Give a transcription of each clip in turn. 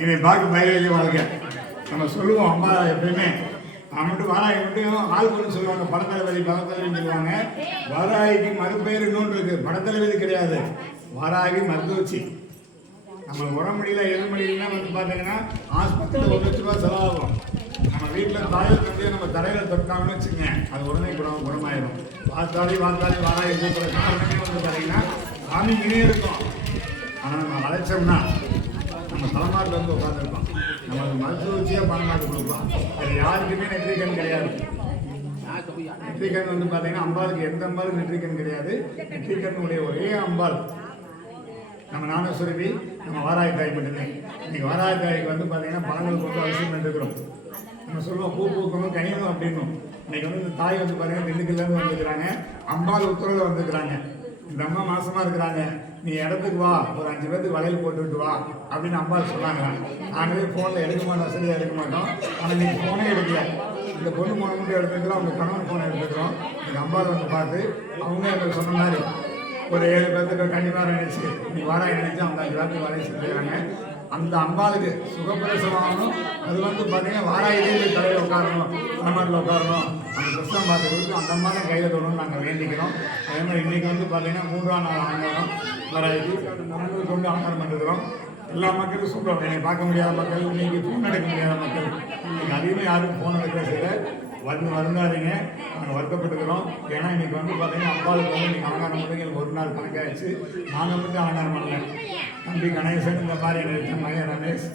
என்னை பார்க்க பயிரவேலி வாழ்க்கை நம்ம சொல்லுவோம். அம்மா எப்பயுமே அவன் மட்டும் வாராகி மட்டும் ஆள் கொண்டு சொல்லுவாங்க. படத்தளபதி படத்தளபதினு சொல்லுவாங்க. வாராகிக்கு மறுபெயர் இன்னொன்று இருக்கு. படத்தளபதி கிடையாது, வாராகி மருத்துவச்சி. நம்ம உடம்பு முடியல எது முடியலன்னா வந்து பார்த்தீங்கன்னா ஆஸ்பத்திரியில் 1 லட்ச ரூபா செலவாகும். நம்ம வீட்டில் தாயில் வந்து நம்ம தரையில் தொட்டாங்கன்னு வச்சுக்கோங்க, அது உடனே குணமாயிடும். வாராகி கூப்பிட்ற காரணமே வந்து பார்த்தீங்கன்னா சாமி இங்கே இருக்கும். ஆனால் நம்ம அழைச்சோம்னா நம்ம தலைமாட்டில் வந்து உட்காந்துருக்கோம். நம்ம மருத்துவச்சியாக பணமாட்டு கொடுப்போம். அது யாருக்குமே நெற்றிக்கண் கிடையாது. நெற்றிக்கண் வந்து பார்த்தீங்கன்னா அம்பாளுக்கு எந்த அம்பாளுக்கு நெற்றிக்கண் கிடையாது. நெற்றிக்கண்ணுடைய ஒரே அம்பாள் நம்ம ஞானஸ்வரூபி, நம்ம வாராகி தாய் மட்டுமே. இன்னைக்கு வாராகி தாய்க்கு வந்து பார்த்தீங்கன்னா பழங்கள் கொண்டு அவசியம் எடுக்கிறோம். நம்ம சொல்லுவோம் பூ பூக்கணும் கனியணும் அப்படின்னும். இன்னைக்கு வந்து இந்த தாய் வந்து பார்த்தீங்கன்னா திண்டுக்கல்லேருந்து வந்துருக்குறாங்க. அம்பாள் உத்தரவில் வந்துருக்குறாங்க. இந்த அம்மா மாசமாக இருக்கிறாங்க, நீ இடத்துக்கு வா, ஒரு 5 பேருக்கு வளையல் போட்டுவிட்டு வா அப்படின்னு அம்பாள் சொன்னாங்க. நாங்களே ஃபோனில் எடுக்க மாட்டோம், சரியாக எடுக்க மாட்டோம். ஆனால் நீங்கள் ஃபோனே எடுக்கல. இந்த பொண்ணு ஃபோனை மட்டும் எடுத்துக்கிறோம், அவங்க கணவன் ஃபோனை எடுத்துக்கிறோம். எங்கள் அம்பாள் வந்து பார்த்து அவங்க எங்களுக்கு சொன்ன மாதிரி ஒரு 7 பேர்த்துக்கு கண்டிப்பாக நினைச்சு நீ வாராய் நினைச்சு அவங்க 5 பேர்த்துக்கு வரைய செஞ்சுக்கிறாங்க. அந்த அம்பாளுக்கு சுகப்பிரசவம் ஆகணும். அது வந்து பார்த்தீங்கன்னா வாராயிலே தலையில் உட்காரணும், தலைமாட்டில் உட்காரணும். அந்த பிரசவம் பார்த்து கொடுத்து அந்த அம்மா தான் கையில் தொடணும்னு நாங்கள் வேண்டிக்கிறோம். அதே மாதிரி இன்றைக்கி வந்து பார்த்தீங்கன்னா 3ஆம் நாள் அலங்காரம் வாராய்க்கு நாங்கள் கொண்டு அலங்காரம் பண்ணிருக்கிறோம். எல்லா மக்களும் சொல்கிறோம். என்னை பார்க்க முடியாத மக்கள், இன்றைக்கி ஃபோன் எடுக்க முடியாத மக்கள், இன்றைக்கி அதிகமாக யாருக்கும் ஃபோன் எடுக்க செய்யல. வருந்தாதீங்க, நாங்கள் வருத்தப்பட்டுக்கிறோம். ஏன்னா இன்றைக்கி வந்து பார்த்தீங்கன்னா அம்பாளுக்கு வந்து நீங்கள் அலங்காரம் பண்ணி எங்களுக்கு 1 நாள் கணக்காகிடுச்சு. நாங்கள் மட்டும் அலங்காரம் பண்ணல. தம்பி கணேசன், இந்த மாதிரி எனக்கு மையன் ரமேஷ்,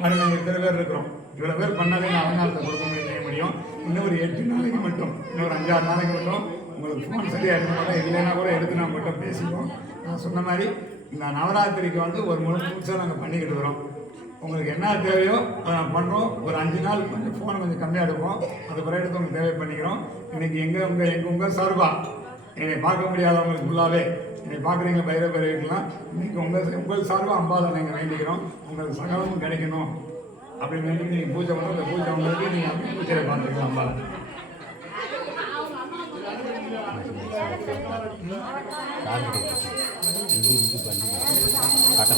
மாதிரி நாங்கள் இத்தனை பேர் இருக்கிறோம். இவ்வளோ பேர் பண்ணாலே அலங்காரத்தை கொடுக்க முடியும். இன்னும் ஒரு 8 நாளைக்கு மட்டும், இன்னும் ஒரு 5-6 நாளைக்கு மட்டும் உங்களுக்கு ஃபோன் சரியாக எடுக்க மாட்டோம். இல்லைன்னா கூட எடுத்து நான் மட்டும் பேசிப்போம். நான் சொன்ன மாதிரி இந்த நவராத்திரிக்கு வந்து ஒரு முழு பூஜை நாங்கள் பண்ணிக்கிட்டு இருக்கிறோம். உங்களுக்கு என்ன தேவையோ அதை நான் பண்ணுறோம். ஒரு 5 நாள் கொஞ்சம் ஃபோனை கொஞ்சம் கம்மியாக எடுப்போம். அது பிறகு எடுத்து உங்களுக்கு தேவை பண்ணிக்கிறோம். இன்றைக்கி உங்கள் சார்பாக என்னை பார்க்க முடியாதவங்களுக்கு ஃபுல்லாகவே என்னை பார்க்குறீங்க பைரவர்கள்லாம் இன்றைக்கி உங்கள் சார்பாக அம்பாவை நீங்கள் வேண்டிக்கிறோம். உங்களுக்கு சகலமும் கிடைக்கணும் அப்படின்னு வேண்டி நீங்கள் பூஜை பண்ணுறோம். இந்த பூஜை உங்களுக்கு நீங்கள் அப்படி பூஜையை பார்த்துக்கலாம் அம்பாவை. கட்ட